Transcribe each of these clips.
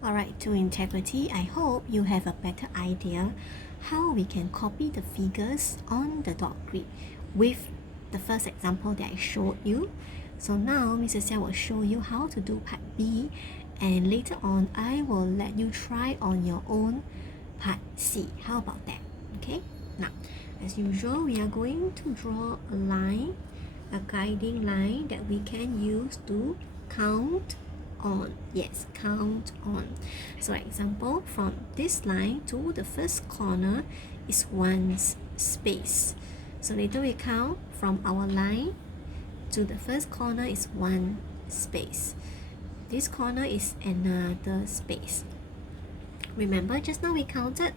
Alright, to integrity, I hope you have a better idea how we can copy the figures on the dot grid with the first example that I showed you. So now Mrs. Xia will show you how to do part B, and later on I will let you try on your own part C. How about that? Okay, now as usual we are going to draw a line, a guiding line that we can use to count on. Yes, count on. So example, from this line to the first corner is one space. So later we count from our line to the first corner is one space. This corner is another space. Remember just now we counted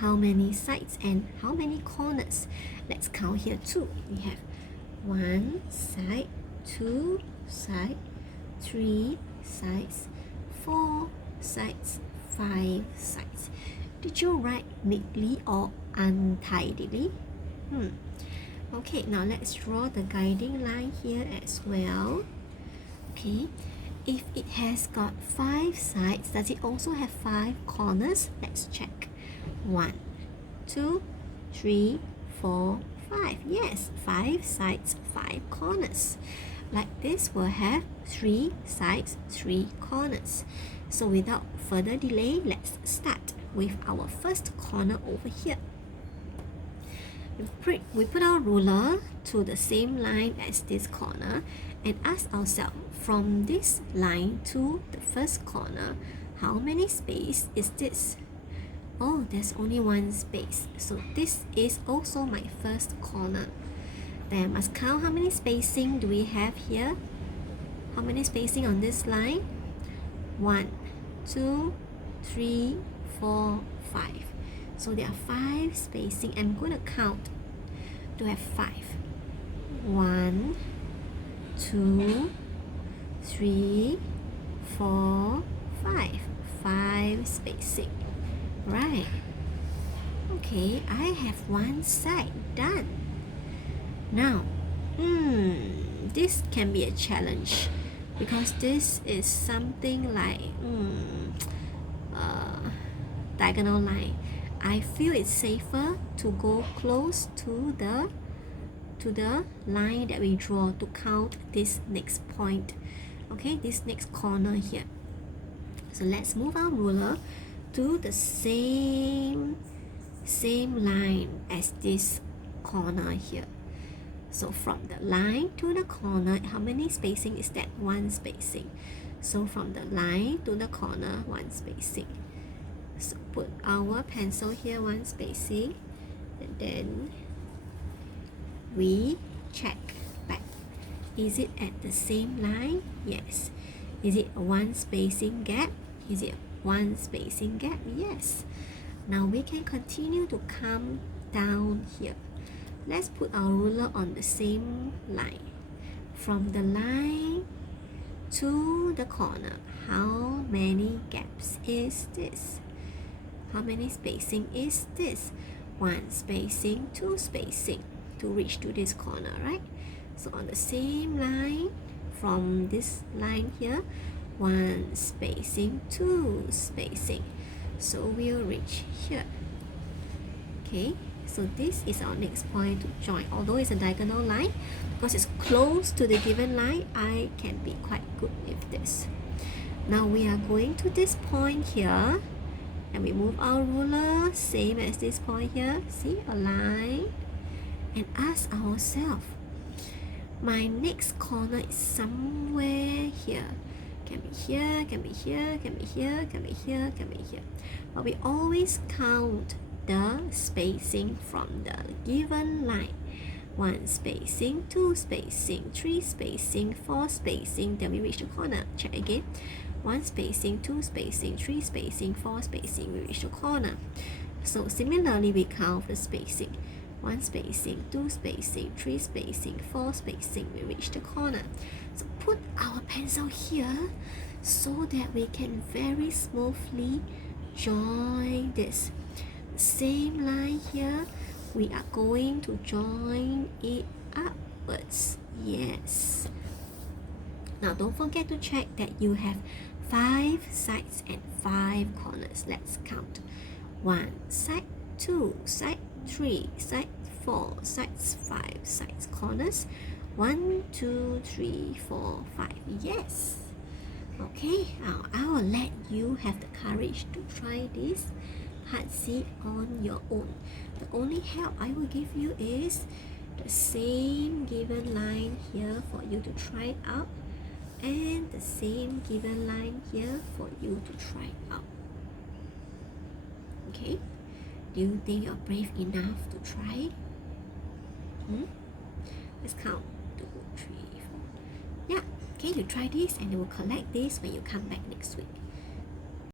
how many sides and how many corners. Let's count here too. We have one side, two sides, 3 sides, 4 sides, 5 sides. Did you write neatly or untidily? Okay, now let's draw the guiding line here as well. Okay, if it has got 5 sides, does it also have 5 corners? Let's check. 1, 2, 3, 4, 5. Yes, 5 sides, 5 corners. Like this will have 3 sides, 3 corners. So without further delay, let's start with our first corner over here. We put our ruler to the same line as this corner and ask ourselves, from this line to the first corner, how many space is this? Oh, there's only one space. So this is also my first corner. Then I must count how many spacing do we have here. How many spacing on this line? 1, 2, 3, 4, 5. So there are 5 spacing. I'm going to count to have 5. 1, 2, 3, 4, 5. 5 spacing. Right. Okay, I have one side done. Now, this can be a challenge because this is something like diagonal line. I feel it's safer to go close to the line that we draw to count this next point. Okay, this next corner here. So let's move our ruler to the same line as this corner here. So from the line to the corner, how many spacing is that? 1 spacing. So from the line to the corner, 1 spacing. So put our pencil here, 1 spacing, and then we check back. Is it at the same line? Yes. Is it a 1 spacing gap? Is it 1 spacing gap? Yes. Now we can continue to come down here. Let's put our ruler on the same line. From the line to the corner, how many gaps is this? How many spacing is this? 1 spacing, 2 spacing to reach to this corner, right? So on the same line, from this line here, 1 spacing, 2 spacing. So we'll reach here. Okay. So this is our next point to join. Although it's a diagonal line, because it's close to the given line, I can be quite good with this. Now we are going to this point here, and we move our ruler, same as this point here. See, a line, and ask ourselves, my next corner is somewhere here. Can be here, can be here, can be here, can be here, can be here. But we always count the spacing from the given line. 1 spacing, 2 spacing, 3 spacing, 4 spacing, then we reach the corner. Check again. 1 spacing, 2 spacing, 3 spacing, 4 spacing, we reach the corner. So similarly, we count the spacing. 1 spacing, 2 spacing, 3 spacing, 4 spacing, we reach the corner. So put our pencil here so that we can very smoothly join this. Same line here, we are going to join it upwards. Yes. Now don't forget to check that you have 5 sides and 5 corners. Let's count. 1 side, 2 side, 3 side, 4 sides, 5 sides, corners. 1, 2, 3, 4, 5. Yes. Okay, now I will let you have the courage to try this part C on your own. The only help I will give you is the same given line here for you to try out, and the same given line here for you to try out. Okay, do you think you're brave enough to try? Let's count. 2, 3, 4. Yeah, okay, you try this and you will collect this when you come back next week.